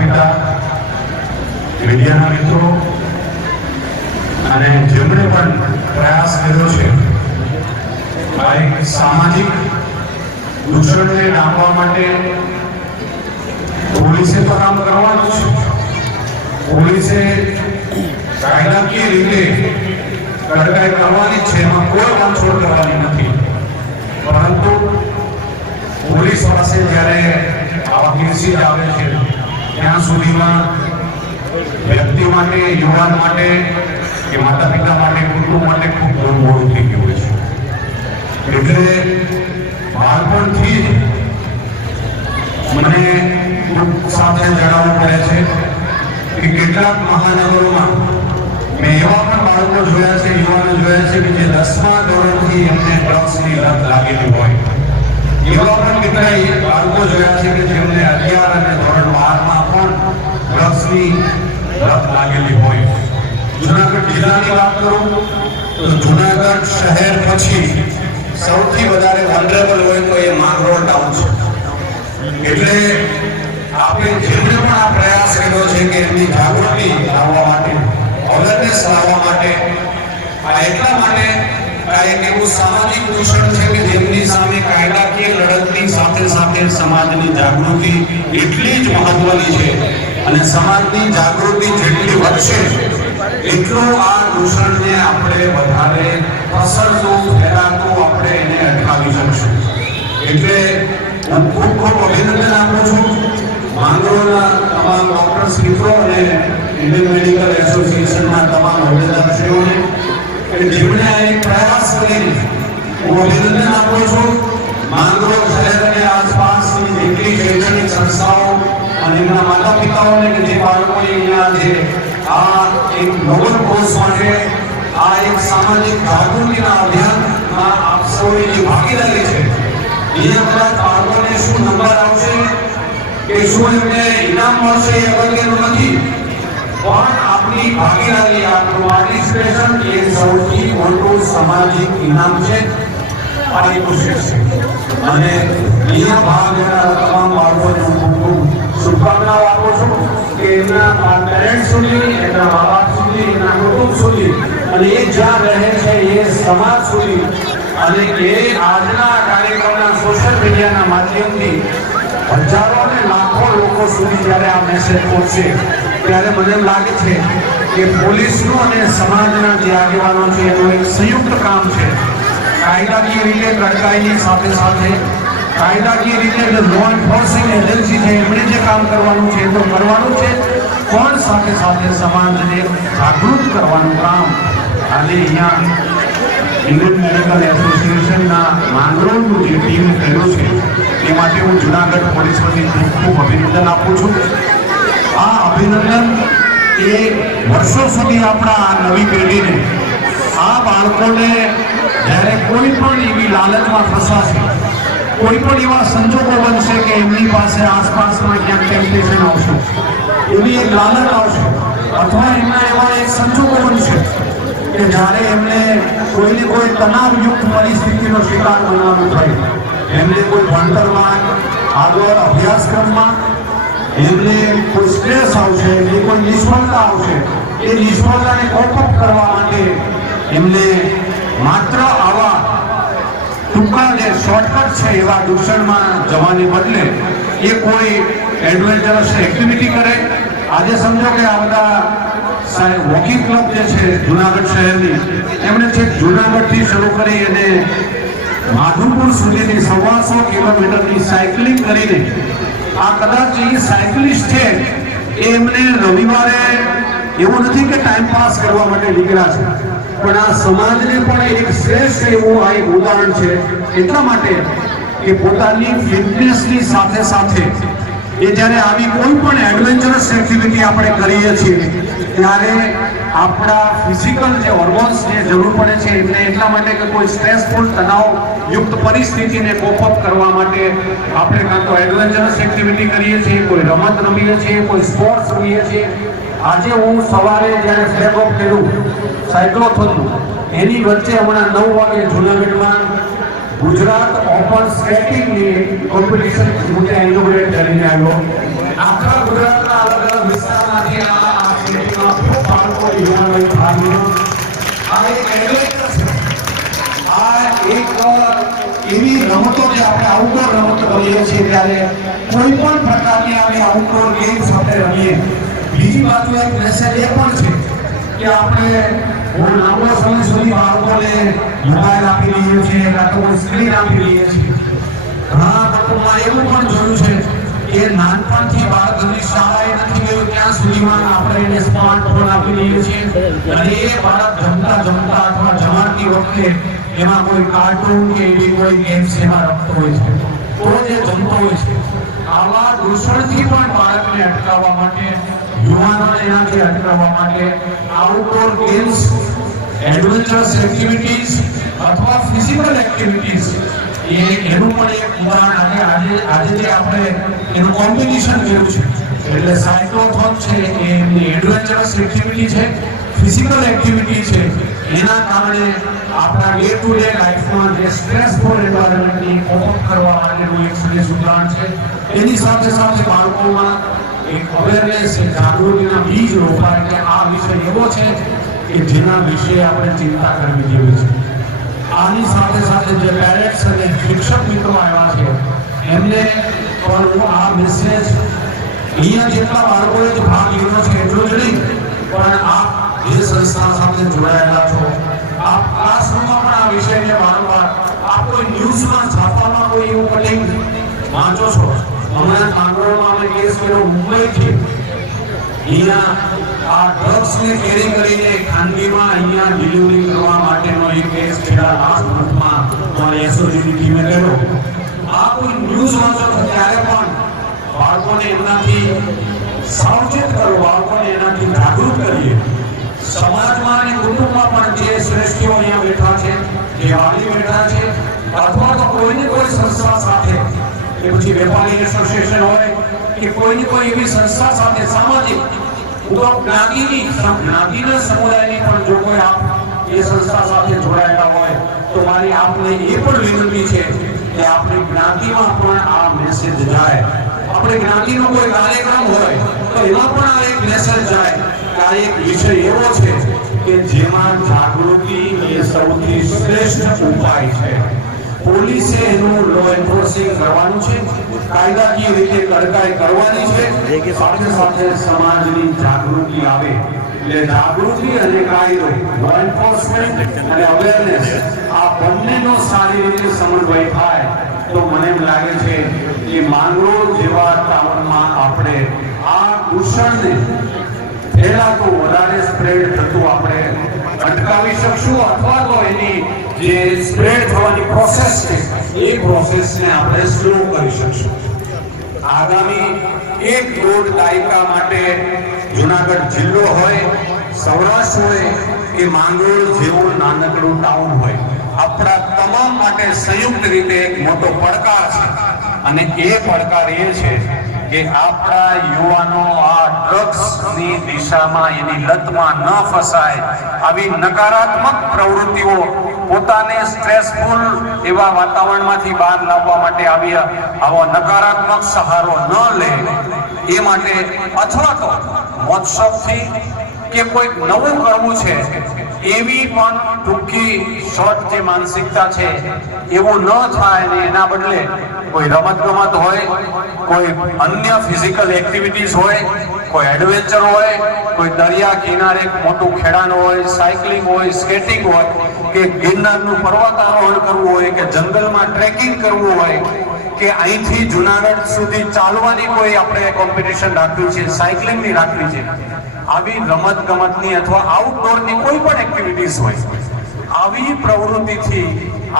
પિતા, મીડિયાના મિત્રો અને જેમણે પણ પ્રયાસ કર્યો છે આ એક સામાજિક દૂષણને ડામવા માટે પોલીસે તો કામ કરવાનું છે. પોલીસે કાયદાકીય રીતે કડકાઈ કરવાની છે, એમાં કોઈ બાંધછોડ કરવાની નથી. પરંતુ પોલીસ પાસે જ્યારે આવા કેસીસ આવે છે ત્યાં સુધીમાં વ્યક્તિ માટે, યુવાન માટે કે માતા પિતા માટે, કુટુંબ માટે ખૂબ મોડું થઈ ગયું હોય છે. એટલે બાળપણથી મને સાથે જણાવવું પડે છે કે કેટલાક મહાનગરોમાં મેં એવા પણ બાળકો જોયા છે, યુવાનો જોયા છે કે જે 10મા ધોરણથી એમને ડ્રગ્સની લત લાગેલી હોય. એવા પણ કેટલાય બાળકો જોયા છે કે જેમને 11 અને ધોરણ 12માં પણ ડ્રગ્સની લત લાગેલી હોય. જુનાગઢ જિલ્લાની વાત કરું તો જુનાગઢ શહેર પછી સૌથી વધારે વલ્નરેબલ હોય તો એ માંગરોળ ટાઉન છે. એટલે આપણે જેમણે પણ આ પ્રયાસ કર્યો છે કે એમની જાગૃતિ લાવવા માટે, અવેરનેસ લાવવા માટે, આ એટલા માટે આ એક એવું સામાજિક દૂષણ છે કે જેમની સામે કાયદાકીય લડતની સાથે સાથે સમાજની જાગૃતિ એટલી જ મહત્વની છે. અને સમાજની જાગૃતિ જેટલી વધશે એટલું આ દૂષણને આપણે વધારે પ્રસરતું, ફેલાતું આપણે એને અટકાવી શકશું. એટલે હું ખૂબ ખૂબ અભિનંદન આપું છું માંગરોળના તમામ ડોક્ટર્સ મિત્રો અને ઇન્ડિયન મેડિકલ એસોસિએશનના તમામ હોદ્દેદારશ્રીઓને કે જેમણે આ એક પ્રયાસ કરીને હું અભિનંદન આપું છું. માંગરોળ શહેર અને આસપાસની જેટલી શૈક્ષણિક સંસ્થાઓ અને એમના માતા પિતાઓને કે જે બાળકોએ અહીંયા છે આ એક નોબલ કોઝ માટે, આ એક સામાજિક જાગૃતિના અભિયાનમાં આપ સૌની જે ભાગીદારી છે અહીંયા કદાચ બાળકોને શું નંબર આવશે કે શું એમને ઇનામ મળશે એ અગત્યનું નથી, પણ આપની ભાગીદારી, આપનું પાર્ટિસિપેશન એ સૌથી મોટું સામાજિક ઇનામ છે. આ એક કોશિશ છે અને અહીંયા ભાગ લેનારા તમામ બાળકોને હું ખૂબ ખૂબ શુભકામનાઓ આપું છું કે એમના પેરેન્ટ્સ સુધી, એમના મા બાપ સુધી, એમના કુટુંબ સુધી અને એ જ્યાં રહે છે એ સમાજ સુધી અને એ આજના કાર્યક્રમના સોશિયલ મીડિયાના માધ્યમથી હજારો અને લાખો લોકો સુધી જ્યારે આ મેસેજ પહોંચશે ત્યારે મને એમ લાગે છે કે પોલીસનું અને સમાજના જે આગેવાનો છે એનું એક સંયુક્ત કામ છે. કાયદાકીય રીતે કડકાઈની સાથે સાથે કાયદાકીય રીતે જે લો એન્ફોર્સિંગ એજન્સી છે એમણે જે કામ કરવાનું છે એ તો કરવાનું છે, પણ સાથે સાથે સમાજને જાગૃત કરવાનું કામ આજે અહીંયા ઇન્ડિયન મેડિકલ એસોસિએશનના માંગરોળનું જે ટીમ કર્યું છે એ માટે હું જુનાગઢ પોલીસ વતી ખૂબ ખૂબ અભિનંદન આપું છું. આ અભિનંદન એ વર્ષો સુધી આપણા આ નવી પેઢીને, આ બાળકોને જ્યારે કોઈ પણ એવી લાલચમાં ફસાશે, કોઈ પણ એવા સંજોગો બનશે કે એમની પાસે આસપાસમાં ક્યાંક ટેમ્પટેશન આવશે, એવી એક લાલચ આવશે અથવા એમના એવા એક સંજોગો બનશે કે જ્યારે એમને કોઈને કોઈ તણાવયુક્ત પરિસ્થિતિનો શિકાર બનવાનું થાય, એમને કોઈ ભણતરમાં, આગળ અભ્યાસક્રમમાં એમને કોઈ સ્ટ્રેસ આવશે, એમને કોઈ નિષ્ફળતા આવશે, એ નિષ્ફળતાને કોપઅપ કરવા માટે એમને માત્ર આવા ટૂંકા જે શોર્ટકટ છે એવા દૂષણમાં જવાને બદલે એ કોઈ એડવેન્ચરસ એક્ટિવિટી કરે. આજે સમજો કે આ બધા વોકિંગ ક્લબ જે છે જુનાગઢ શહેરની, એમણે છેક જુનાગઢથી શરૂ કરી અને માધુપુર સુધીની 125 કિલોમીટરની સાયકલિંગ કરીને આ કદાચ એ સાયકલિસ્ટ છે એમને રવિવારે એવું નથી કે ટાઈમ પાસ કરવા માટે નીકળ્યા છે, પણ આ સમાજને પણ એક શ્રેષ્ઠ એવું આ એક ઉદાહરણ છે. એટલા માટે કે પોતાની ફિટનેસની સાથે સાથે એ જ્યારે આવી કોઈ પણ એડવેન્ચરસ એક્ટિવિટી આપણે કરીએ છીએ ત્યારે આપણા ફિઝિકલ જે હોર્મોન્સની જરૂર પડે છે એમને એટલા માટે કે કોઈ સ્ટ્રેસફુલ, તણાવયુક્ત પરિસ્થિતિને કોપઅપ કરવા માટે આપણે કાં તો એડવેન્ચરસ એક્ટિવિટી કરીએ છીએ, કોઈ રમત રમીએ છીએ, કોઈ સ્પોર્ટ્સ રમીએ છીએ. આજે હું સવારે જ્યારે ફ્લેગ ઓફ કર્યું સાયક્લોથોનનું, એની વચ્ચે હમણાં 9 વાગે જુનાગઢમાં ગુજરાત ઓપન સ્કેટિંગની કોમ્પિટિશન હું ત્યાં ઇનોગ્રેટ કરીને આવ્યો. આખા ગુજરાતના યુવાનોએ ભાગ લીધો. આ એક એડવેન્ચર છે. આ એક એવી રમતો જે આપણે આઉટડોર રમતો રમીએ છીએ ત્યારે કોઈ પણ પ્રકારની આપણે આઉટડોર ગેમ્સ આપણે રમીએ. બીજી બાજુ એક મેસેજ એ પણ છે કે આપણે લાંબો સમય સુધી બાળકોને મોબાઈલ આપી દઈએ છીએ કાં તો સ્ક્રીન આપી દઈએ છીએ. ઘણા લોકોમાં એવું પણ જોયું છે કે નાનપણથી બાળકની શાળાએ નથી ગયું ત્યાં સુધીમાં આપણે એને સ્માર્ટફોન આપી દઈએ છીએ અને એ બાળક જમતા જમતા અથવા જમાડતી વખતે એમાં કોઈ કાર્ટૂન કે એવી કોઈ ગેમ્સ એમાં રમતો હોય છે તો જે જમતો હોય છે. આવા દૂષણથી પણ બાળકને અટકાવવા માટે, યુવાનોને એનાથી અટકાવવા માટે આઉટડોર ગેમ્સ, એડવેન્ચરસ એક્ટિવિટીઝ અથવા ફિઝિકલ એક્ટિવિટીઝ એનું પણ એક ઉદાહરણ આજે જે આપણે એનું કોમ્બિનેશન કર્યું છે. એટલે સાયક્લોથોન છે એ એડવેન્ચરસ એક્ટિવિટી છે, ફિઝિકલ એક્ટિવિટી છે. એના કારણે આપણા ડે ટુ ડે લાઈફમાં જે સ્ટ્રેસફુલ એન્વાયરમેન્ટની કોપ કરવા માટેનું એક સરસ ઉદાહરણ છે. એની સાથે સાથે બાળકોમાં એક અવેરનેસ, જાગૃતિના બીજ રોપાય કે આ વિષય એવો છે કે જેના વિશે આપણે ચિંતા કરવી જેવી છે. આની સાથે સાથે જે પેરેન્ટ્સ અને શિક્ષક મિત્રો આવ્યા છે એમને પણ હું આ મેસેજ, અહીંયા જેટલા બાળકોએ ભાગ લીધો છે એટલું જ નહીં, પણ આપ જે સંસ્થા સાથે જોડાયેલા છો, આપ ક્લાસરૂમમાં પણ આ વિષયને વારંવાર આપ કોઈ ન્યૂઝમાં છાપામાં કોઈ એવું કટિંગ વાંચો છો. હમણાં માંગરોળમાં અમે કેસ કર્યો મુંબઈથી. અહીંયા આ ડ્રગ્સને કેરી કરીને ખાનગીમાં અહીંયા ડિલિવરી કરવા માટેનો એક કેસ છેલ્લા લાસ્ટ મંથમાં અમારી એસઓજીની ટીમે કર્યો. આ કોઈ ન્યૂઝ વાંચો તો ત્યારે પણ બાળકોને એનાથી સાવચેત કરો, બાળકોને એનાથી જાગૃત કરીએ. સમાજમાં અને કુટુંબમાં પણ જે શ્રેષ્ઠીઓ અહીંયા બેઠા છે, જે વાલી બેઠા છે, અથવા તો કોઈને કોઈ સંસ્થા સાથે, કે પછી વેપારી એસોસિએશન હોય કે કોઈની કોઈ એવી સંસ્થા સાથે સામાજિક જ્ઞાતિના સમુદાયની પણ જો કોઈ આપ એ સંસ્થા સાથે જોડાયેલા હોય તો મારી આપને એ પણ વિનંતી છે કે આપણી જ્ઞાતિમાં પણ આ મેસેજ જાય. આપણે જ્ઞાતિનો કોઈ કાર્યક્રમ હોય તો એમાં પણ આ એક મેસેજ જાય કે આ એક વિષય એવો છે કે જેમાં જાગૃતિ એ સૌથી શ્રેષ્ઠ ઉપાય છે. પોલીસે એનું લો એન્ફોર્સિંગ કરવાનું છે, કાયદાકીય રીતે કડકાઈ કરવાની છે, સાથે સાથે સમાજની જાગૃતિ આવે. એટલે જાગૃતિ અને કાયદો, લો એન્ફોર્સમેન્ટ અને અવેરનેસ, આ બંનેનો સારી રીતે સમન્વય થાય તો મને એમ લાગે છે કે માંગરોળ જેવા ટાઉનમાં આપણે આ દૂષણને ફેલાતું, વધારે સ્પ્રેડ થતું આપણે અટકાવી શકશું, અથવા તો એની જે સ્પ્રેડ થવાની પ્રોસેસ છે એ પ્રોસેસને આપણે સ્લો કરી શકશું. આગામી 1-1.5 દાયકા માટે જુનાગઢ જિલ્લો હોય, સૌરાષ્ટ્ર હોય કે માંગરોળ જેવું નાનકડું ટાઉન હોય, આપણા તમામ માટે સંયુક્ત રીતે એક મોટો પડકાર છે. અને એ પડકાર એ છે કે આપણા યુવાનો આ ડ્રગ્સની દિશામાં, એની લતમાં ન ફસાય. આવી નકારાત્મક પ્રવૃત્તિઓ, પોતાને સ્ટ્રેસફુલ એવા વાતાવરણમાંથી બહાર લાવવા માટે આવો નકારાત્મક સહારો ન લે એ માટે, અથવા તો મોજશોખથી કે કોઈક નવું કરવું છે એવી પણ ટૂંકી શોર્ટ જે માનસિકતા છે એવું ન થાય ને એના બદલે કોઈ રમતગમત હોય, કોઈ અન્ય ફિઝિકલ એક્ટિવિટીઝ હોય, કોઈ એડવેન્ચર હોય, કોઈ દરિયા કિનારે મોટું ખેડાણ હોય, સાયકલિંગ હોય, સ્કેટિંગ હોય, કે ગિરનારનું પર્વતારોહણ કરવું હોય, કે જંગલમાં ટ્રેકિંગ કરવું હોય, કે અહીંથી જુનાગઢ સુધી ચાલવાની કોઈ આપણે કોમ્પિટિશન રાખવી છે, સાયકલિંગની રાખવી છે, આવી રમતગમતની અથવા આઉટડોરની કોઈ પણ એક્ટિવિટીઝ હોય, આવી પ્રવૃત્તિથી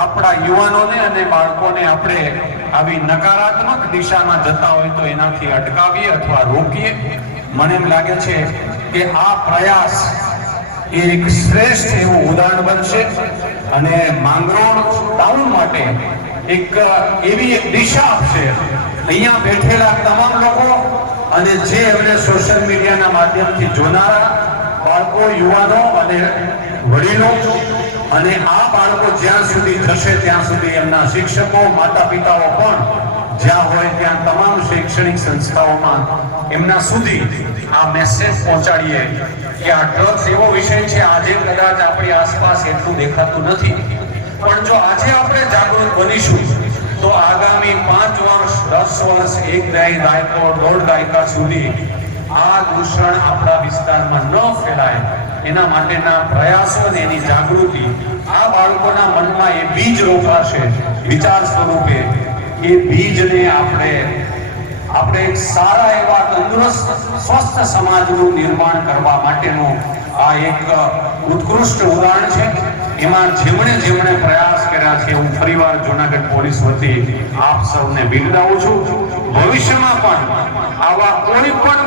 આપણા યુવાનોને અને બાળકોને આપણે આવી નકારાત્મક દિશામાં જતા હોય તો એનાથી અટકાવીએ અથવા રોકીએ. મને એમ લાગે છે કે આ પ્રયાસ એક શ્રેષ્ઠ એવું ઉદાહરણ બનશે અને માંગરોળ ટાઉન માટે એક એવી એક દિશા આપશે. અહીંયા બેઠેલા તમામ લોકો અને જે એમને સોશિયલ મીડિયાના માધ્યમથી જોનારા બાળકો, યુવાનો અને વડીલો, અને આ બાળકો જ્યાં સુધી જશે ત્યાં સુધી એમના શિક્ષકો, માતા પિતાઓ પણ જ્યાં હોય ત્યાં તમામ શૈક્ષણિક સંસ્થાઓમાં એમના સુધી આ મેસેજ પહોંચાડીએ કે આ ડ્રગ્સ એવો વિષય છે આજે કદાચ આપણી આસપાસ એટલું દેખાતું નથી, પણ જો આજે આપણે જાગૃત બનીશું તો આગામી 5 વર્ષ 10 વર્ષ એક દાયકો 1.5 દાયકા સુધી આ દૂષણ આપણા વિસ્તારમાં ન ફેલાય એના માટેના પ્રયાસો અને એની જાગૃતિ આ બાળકોના મનમાં એ બીજ રોપાશે વિચાર સ્વરૂપે. એ બીજને આપણે એક સારા એવા તંદુરસ્ત સ્વસ્થ સમાજનું નિર્માણ કરવા માટેનું આ એક ઉત્કૃષ્ટ ઉદાહરણ છે. એમાં જેમણે પ્રયાસ કર્યા છે હું ફરીવાર જૂનાગઢ પોલીસ વતી આપ સૌને બિરદાવું છું. ભવિષ્યમાં પણ આવા કોઈ પણ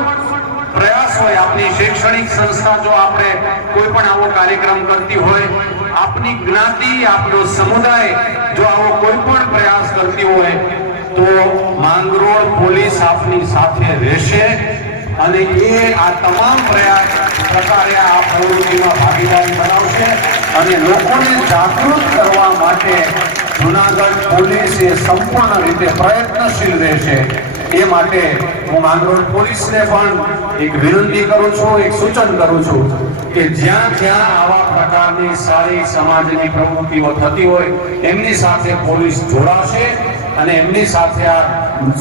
પ્રયાસ હોય, આપની શૈક્ષણિક સંસ્થા જો આપણે કોઈ પણ આવો કાર્યક્રમ કરતી હોય, આપની જ્ઞાતિ આપણો સમુદાય જો આવો કોઈ પણ પ્રયાસ કરતી હોય તો માંગરોળ પોલીસ આપની સાથે રહેશે અને એ આ તમામ પ્રકારે આ પ્રવૃત્તિમાં ભાગીદારી બનાવશે અને લોકોને જાગૃત કરવા માટે જૂનાગઢ પોલીસ એ સંપૂર્ણ રીતે પ્રયત્નશીલ રહેશે. એ માટે હું માંગરોળ પોલીસને પણ એક વિનંતી કરું છું, એક સૂચન કરું છું કે જ્યાં આવા પ્રકારની સારી સમાજની પ્રવૃત્તિઓ થતી હોય એમની સાથે પોલીસ જોડાશે અને એમની સાથે આ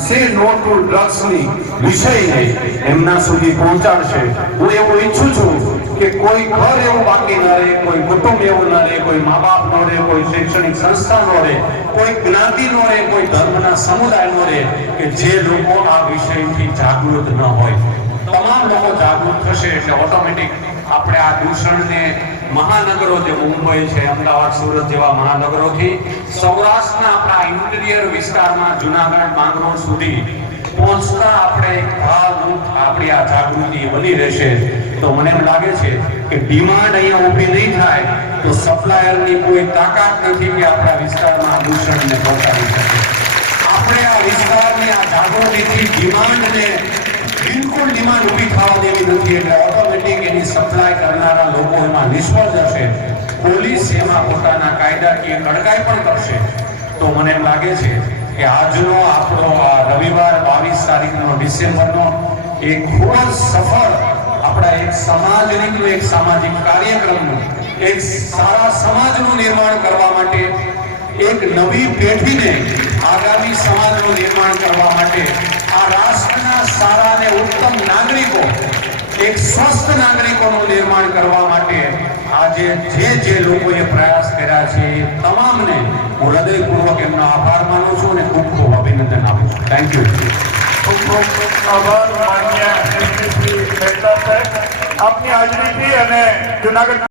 સે નો ટુ ડ્રગ્સની વિષયને એમના સુધી પહોંચાડશે. હું એવું ઈચ્છું છું કે કોઈ ઘર એવું બાકી ન રહે, કોઈ કુટુંબ એવું ન રહે, કોઈ મા બાપ ન રહે, કોઈ શૈક્ષણિક સંસ્થા ન રહે, કોઈ જ્ઞાતિ ન રહે, કોઈ ધર્મના સમુદાય ન રહે કે જે લોકો આ વિષયથી જાગૃત ન હોય. તમામ લોકો જાગૃત થશે એટલે ઓટોમેટિક આપણે આ દૂષણને મહાનગરો જે મુંબઈ છે, અમદાવાદ, સુરત જેવા મહાનગરોથી સૌરાષ્ટ્રના આપણા ઇન્ટિરિયર વિસ્તારમાં જૂનાગઢ માંગરોળ સુધી પહોંચતા આપણે આપણી આ જાગૃતિ બની રહેશે. તો મને એમ લાગે છે કે ડિમાન્ડ અહીંયા ઊભી નહીં થાય તો સપ્લાયરની કોઈ તાકાત નથી કે આપણા વિસ્તારમાં આ દૂષણને પહોંચાડી શકે. આપણે આ વિસ્તારની આ જાગૃતિથી ડિમાન્ડને બિલકુલ ડિમાન્ડ ઊભી થવા દેવી નથી એટલે ઓટોમેટિક એની સપ્લાય કરનારા લોકો એમાં નિષ્ફળ જશે. પોલીસ એમાં પોતાના કાયદાકીય કડકાઈ પણ કરશે. તો મને એમ લાગે છે કે આજનો આપણો આ રવિવાર 22 તારીખનો ડિસેમ્બરનો એક ખૂબ જ સફળ આપણા એક સમાજનું એક સામાજિક કાર્યક્રમનું એક સારા સમાજનું નિર્માણ કરવા માટે, એક નવી પેઢીને આગામી સમાજનું નિર્માણ કરવા માટે, આ રાષ્ટ્રના સારા અને ઉત્તમ નાગરિકો, એક સ્વસ્થ નાગરિકોનું નિર્માણ કરવા માટે આજે જે લોકોએ પ્રયાસ કર્યા છે એ તમામને હું હૃદયપૂર્વક એમનો આભાર માનું છું અને ખૂબ ખૂબ અભિનંદન આપું છું. Thank you. ખૂબ ખૂબ આભાર માન્ય એસપી મહેતા સાહેબ આપની હાજરીથી અને જૂનાગઢ